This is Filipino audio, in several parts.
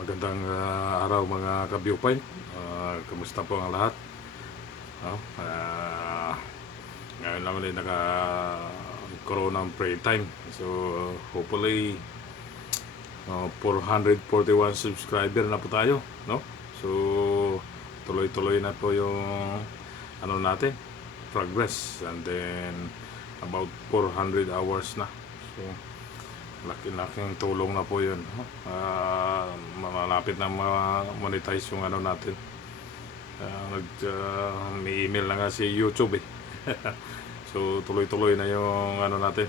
Magandang araw mga ka-viewpoint. Kamusta po ang lahat? No? Ngayon lang ulit naka-corona ng pray time. So, hopefully, 441 subscriber na po tayo. No? So, tuloy-tuloy na po yung ano natin, progress. And then, about 400 hours na. So, laking tulong na po yun. Malapit na monetize yung ano natin. May email na nga si YouTube eh. So tuloy-tuloy na yung ano natin,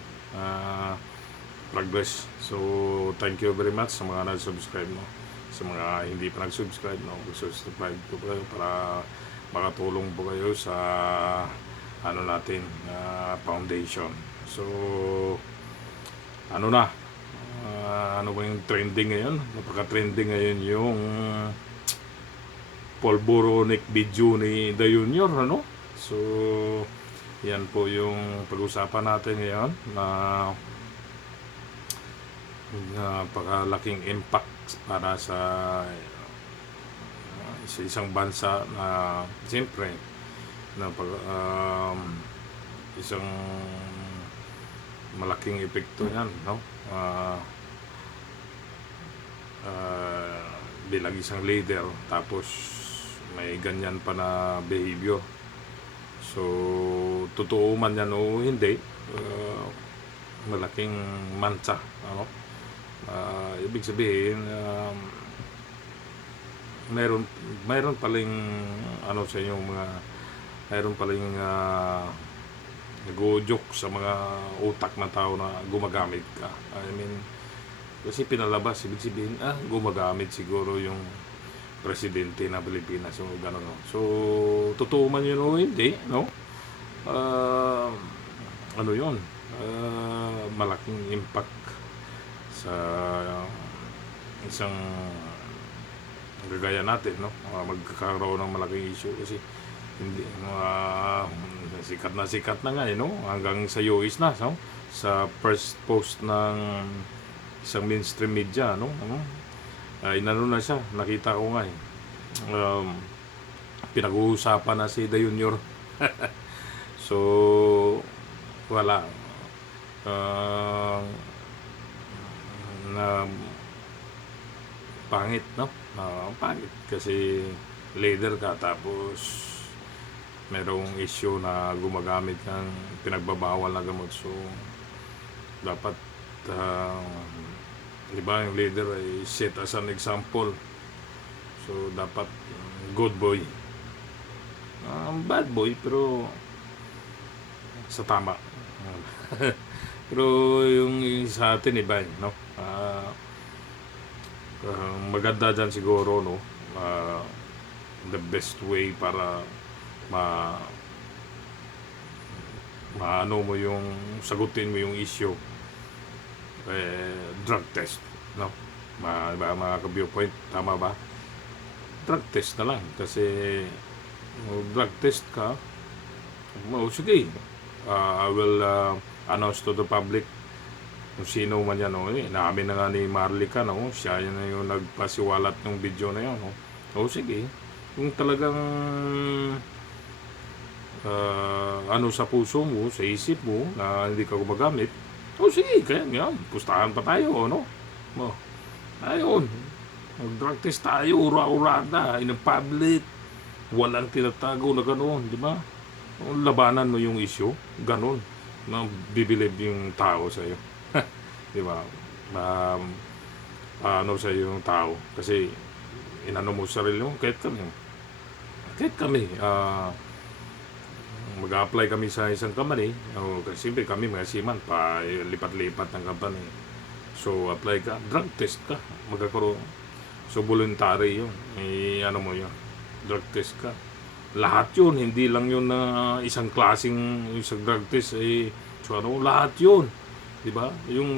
progress. So thank you very much sa mga nag-subscribe, no? Sa mga hindi pa nag-subscribe, no? Subscribe po kayo para makatulong po kayo sa ano natin, foundation. So ano na, ano ba yung trending ngayon? Napaka-trending ngayon yung Polboronic video ni The Junior, ano? So, yan po yung pag-usapan natin ngayon na napakalaking impact para sa isang bansa na siyempre na isang malaking epekto yan, no? Bilang isang leader, tapos may ganyan pa na behavior. So totoo man yan o hindi, malaking mansa, ano? Ibig sabihin, mayroon paling ano sa inyong mga, mayroon paling nag-joke sa mga utak ng tao na gumagamit ka. I mean, kasi pinalabas, ibig sabihin, gumagamit siguro yung presidente ng Pilipinas. So, gano'n. No? So, totoo man yun o hindi, no? Ano yun? Malaking impact sa isang gagaya natin, no? Magkakaroon ng malaking issue kasi hindi sikat na nga, no? Hanggang sa US na, no? Sa first post ng isang mainstream media, no? Inano na siya, nakita ko nga eh. Pinag-uusapan na si The Junior. So, wala. Na pangit, no? Pangit kasi leader ka tapos merong issue na gumagamit ng pinagbabawal na gamot. So, dapat di ba yung leader ay set as an example. So dapat good boy, bad boy pero sa tama. Pero yung sa atin iba, no? Maganda dyan siguro, no? The best way para maano mo yung sagutin mo yung issue, drug test, no? Mga ka-viewpoint, tama ba? Drug test na lang kasi drug test ka, sige, I will announce to the public kung sino man yan, no? Naamin na nga ni Marlica, no? Siya yun na yung nagpasiwalat ng video na yun, no? Sige, kung talagang ano sa puso mo, sa isip mo na hindi ka gumagamit, sige, kaya nga, pustahan pa tayo, no? Ayun, mag-drug test tayo, ura-urada, in public, walang tinatago na gano'n, di ba? Labanan mo yung issue, gano'n, na bibilib yung tao sa'yo. Di ba? Ano sa'yo yung tao, kasi inano mo sarili mo, kahit kami, mag-apply kami sa isang company, kasi siyempre kami mga seaman, pa lipat-lipat ng company. So apply ka, drug test ka, magkakaroon. So voluntary yun, ano mo yun, drug test ka. Lahat yun, hindi lang yun na isang klaseng isang drug test, so ano, lahat yun. Di ba? Yung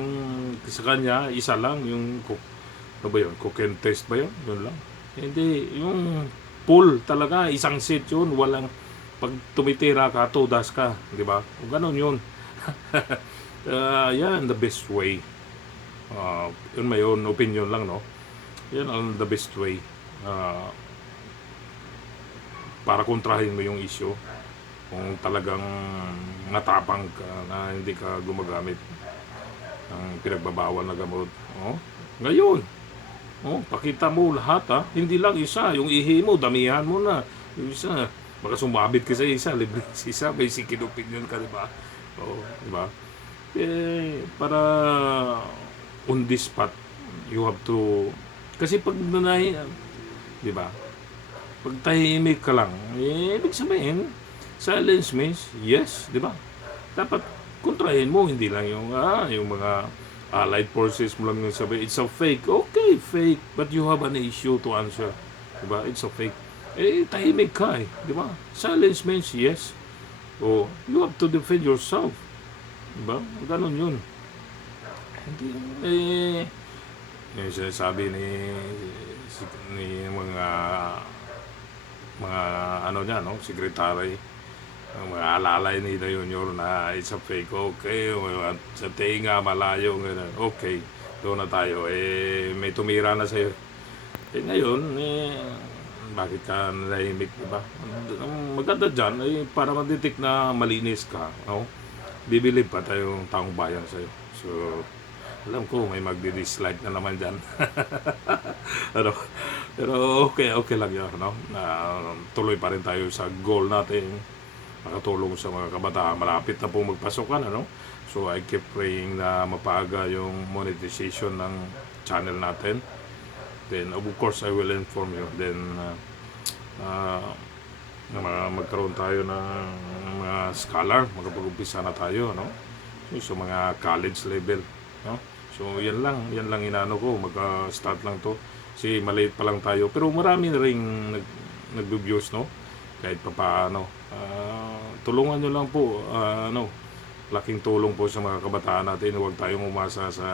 sa kanya, isa lang, yung ano ba yun, cocaine test ba yun? Yun lang. Hindi, yung full talaga, isang set yun, walang pag tumitira ka, todas ka, di ba? O ganun yun. Yan, the best way. Yun may own opinion lang, no? Yan ang the best way ah, para kontrahin mo yung issue kung talagang matapang ka na hindi ka gumagamit ng pinagbabawal na gamot. Oh, ngayon, pakita mo lahat ha. Hindi lang isa, yung ihi mo, damihan mo na. Yung isa, baka sumabit ka sa isa, libre sa isa, may second opinion ka, di ba? Oo, di ba? Para on this spot, you have to, kasi pag nanay, di ba? Pag tahimik ka lang, ibig sabihin, silence means yes, di ba? Dapat kontrahin mo, hindi lang yung mga allied forces mo lang yung sabi, it's a fake. Okay, fake, but you have an issue to answer. Diba? It's a fake. Tahimik ka Diba? Silence means yes. O, you have to defend yourself. Diba? Ganon yun. Hindi, yung sinasabi ni mga ano niya, no? Secretary, ang mga alalay ni Junior na it's a fake. Okay, sa tinga malayo, gano'n. Okay, doon na tayo. May tumira na sa'yo. Ngayon, bakit ka nahimik, diba? Ang maganda dyan, para ma-detect na malinis ka, no? Bibili pa tayong taong bayan sa'yo. So, alam ko may magdi-dislike na naman dyan. Ano? Pero okay lang yun, no? Tuloy pa rin tayo sa goal natin, makatulong sa mga kabataan. Malapit na po magpasukan, ano? So I keep praying na mapaaga yung monetization ng channel natin. Then of course I will inform you. Then magkaroon tayo ng mga scholar, magpag-umpisa na tayo, no? So mga college level, no? So yan lang inano ko, mag-start lang to. Kasi maliit pa lang tayo, pero marami na ring nag-views, no? Kahit pa paano. Tulungan nyo lang po, laking tulong po sa mga kabataan natin. Huwag tayong umasa sa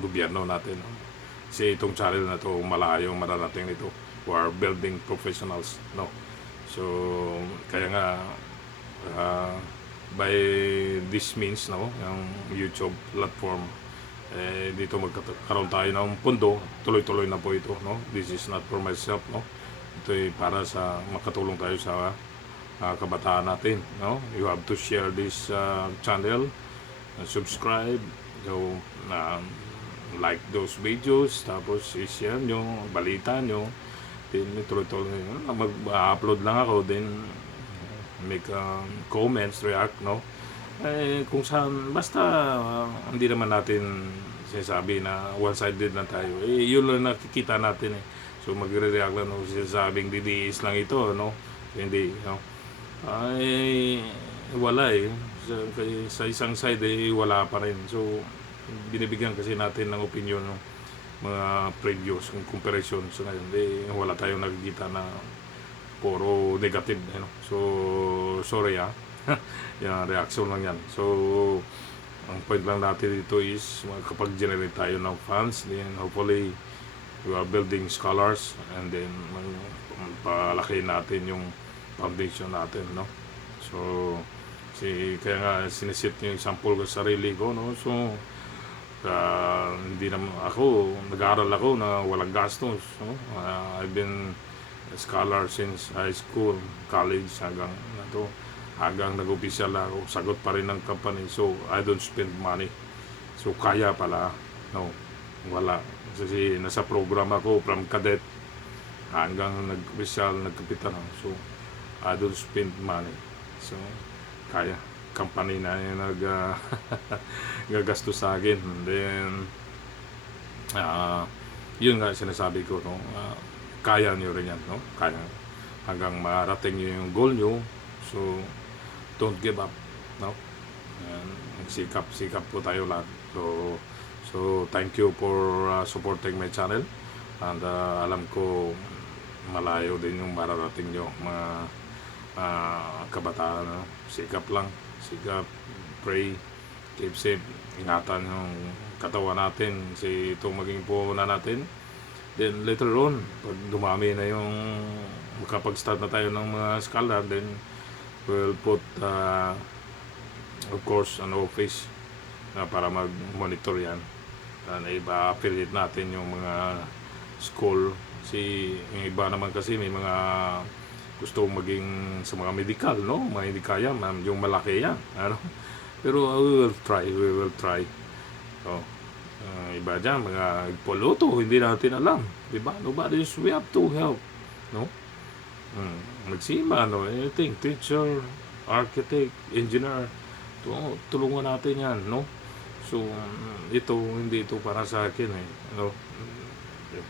gobyerno natin, no? Kasi itong channel na to, malayong mararating nito. We are building professionals, no? So kaya nga by this means, no, yung YouTube platform, dito magkaroon tayo ng pundo. Tuloy-tuloy na po ito, no? This is not for myself, no? Ito ay para sa makatulong tayo sa kabataan natin, no? You have to share this channel, subscribe, so like those videos, tapos i-share nyo, balita nyo, then tuloy-tuloy mag-upload lang ako, then make comments, react, no? Kung saan, basta hindi naman natin sinasabi na one-sided lang tayo. Yun lang nakikita natin So magre-react lang, no? Sinasabing didiis lang ito, no? Hindi, no? Wala sa isang side, wala pa rin. So binibigyan kasi natin ng opinion ng mga previous comparison sa ngayon. Wala tayong nakikita na puro negative, So sorry yung reaction lang yan. So ang point lang natin dito is makapag-generate tayo ng funds, then hopefully we are building scholars, and then palaki natin yung foundation natin, no? So kaya nga sinisit yung example ko sa sarili ko, no? So hindi naman ako, nag-aaral ako na walang gastos, no? I've been a scholar since high school, college, hanggang nag-official ako, sagot pa rin ng company. So I don't spend money. So kaya pala, no? Wala. Kasi nasa program ako from cadet hanggang nag-official, nag-kapitan. So I don't spend money. So kaya. Company na yung gagasto sa akin. And then yun nga sinasabi ko, no? Kaya nyo rin yan, no? Kaya hanggang marating nyo yung goal nyo. So don't give up, no? Sikap po tayo lahat. So thank you for supporting my channel, and alam ko malayo din yung mararating nyo, mga kabataan, no? Sikap, pray, keep safe, ingatan yung katawan natin, kasi ito maging puhunan natin. Then later on, pag dumami na yung makapag-start na tayo ng mga scholar, then we'll put of course an office para mag-monitor yan. iba-affiliate natin yung mga school. Yung iba naman kasi may mga gusto maging sa mga medical, no? Mga hindi kaya, yung malaki yan. Ano? Pero we will try. So, iba dyan, mga poluto, hindi natin alam. Diba? We have to help. No? Magsima, no? Anything, teacher, architect, engineer, tulungan natin yan, no? So, hindi ito para sa akin, eh. Ano?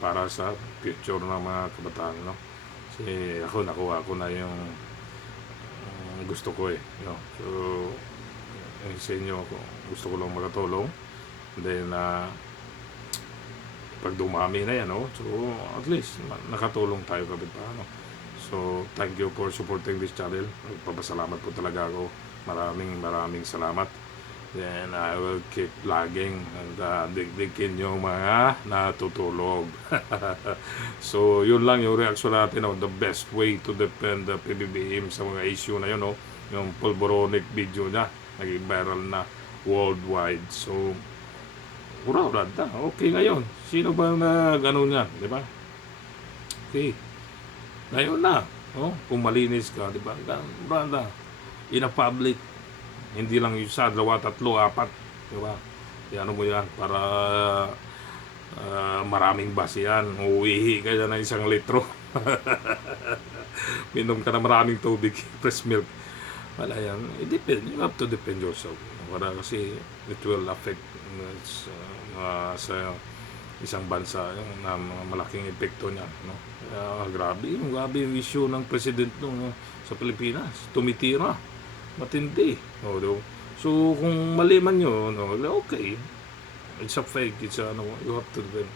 Para sa future ng mga kabataan, no? Kasi ako, nakuha ko na yung gusto ko, eh. No? So, sa inyo, gusto ko lang makatulong. Then, pag dumami na yan, no? So, at least, nakatulong tayo kapit paano. So, thank you for supporting this channel. Nagpapasalamat po talaga ako. Maraming salamat. Then, I will keep vlogging and digdigin yung mga natutulog. So, yun lang yung reaction natin on the best way to defend the PBBM sa mga issue na yun, no? Yung pulboronic video niya, naging viral na worldwide. So, urad na. Okay ngayon. Sino ba na gano'n yan? Di ba? Okay. Ngayon na. Oh, pumalinis ka. Di ba? Branda. In a public. Hindi lang yung isa, 2, 3, 4. Di ba? Ano mo yan? Para maraming bus yan. Uwihi ka dyan ng 1 litro. Minom ka na maraming tubig. Fresh milk. Wala yan. It depends. You have to depend yourself. Para kasi it will affect sa isang bansa na malaking epekto niya, no? Grabe yung issue ng president sa Pilipinas, tumitira matindi, no? So kung mali man yun, no, okay, it's a fake, you have to defend.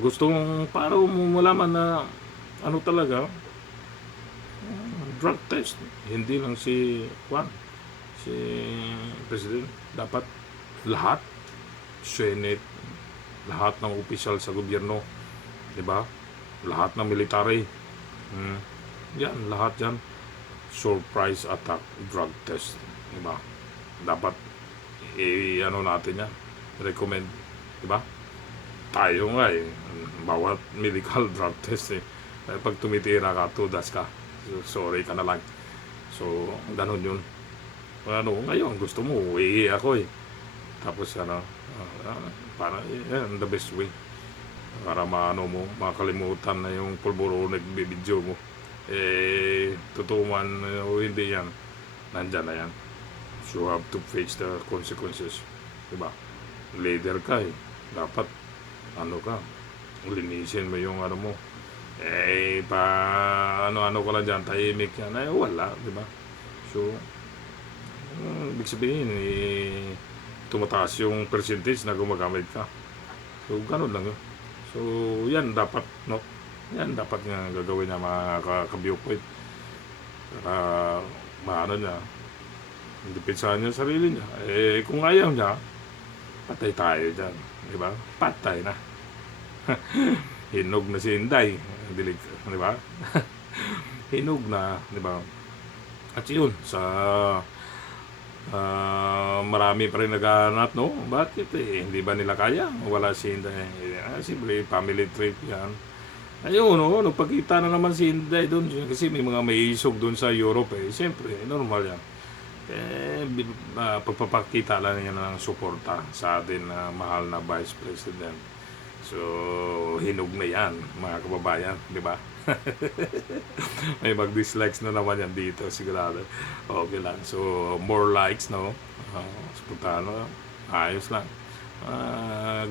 Gusto mong para mo malaman na ano talaga, drug test, hindi lang si president, dapat lahat, Senate, lahat ng opisyal sa gobyerno, di ba? Lahat ng military, yan, lahat yan, surprise attack, drug test, di ba? Dapat, ano natin yan, recommend, di ba? Tayo nga bawat medical drug test, pag tumitira ka, tudas ka, sorry ka na lang. So, ganun yun. Ngayon, gusto mo, ako tapos para the best way para makalimutan na yung pulboronic video mo, totoo man o hindi yan, nandyan na yan. So you have to face the consequences, diba? Leader ka, dapat ka, linisin mo yung mo, ano ka lang dyan, tahimik yan, wala, diba? So ibig sabihin, tumataas yung percentage na gumagamit ka. So, ganun lang yun. So, yan dapat, no? Yan dapat nga gagawin niya mga ka-viewpoint. Para, maano niya, depensahan niya sarili niya. Kung ayaw niya, patay tayo dyan. Diba? Patay na. Hinog na si Inday. Dilig, diba? Hinog na, diba? At yun, sa marami pa rin naghahanap, no? Bakit hindi ba nila kaya? Wala si Inday. Simple family trip yan. Ayun, no? Nagpakita na naman si Inday doon. Kasi may mga may isog doon sa Europe, siyempre, normal yan. Pagpapakita lang niya ng suporta sa atin na mahal na Vice President. So, hinog na yan, mga kababayan, di ba? May mag-dislikes na naman yan dito, sigurado. Okay lang. So, more likes, no? Suportano, ayos lang.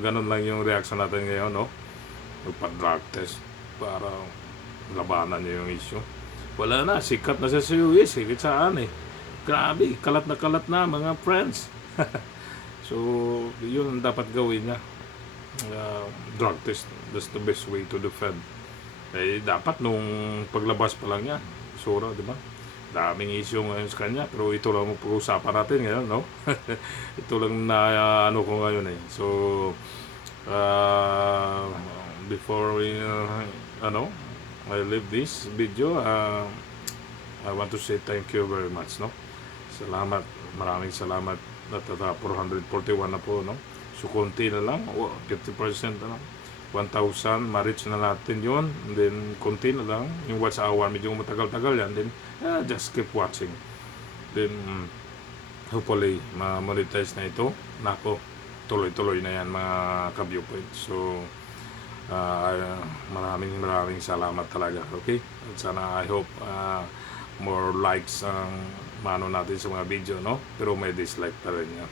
Ganun lang yung reaction natin ngayon, no? Magpa-drug test para labanan niyo yung issue. Wala na, sikat na siya sa US, kahit saan, Grabe, kalat na mga friends. So, yun ang dapat gawin niya. Drug test, that's the best way to defend. Dapat nung paglabas pa lang yan, Sura, di ba? Daming issue ngayon sa kanya, pero ito lang pag-usapan natin ngayon, no? Ito lang na ko ngayon, So, before we, I leave this video, I want to say thank you very much, no? Salamat, maraming salamat. 441 na po, no? So, konti na lang, 50% na lang. 1,000, ma-reach na natin yon. And then, konti na lang. Yung watch hour, medyo matagal-tagal yan. Then, just keep watching. Then, hopefully, ma-monetize na ito. Nako, tuloy-tuloy na yan mga ka-viewpoint. So, maraming salamat talaga. Okay? At sana, I hope, more likes ang mano natin sa mga video, no? Pero may dislike pa rin yan.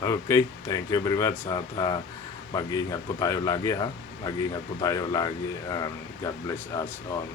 Okay, thank you very much. At mag-iingat po tayo lagi, ha? Mag-iingat po tayo lagi, and God bless us all.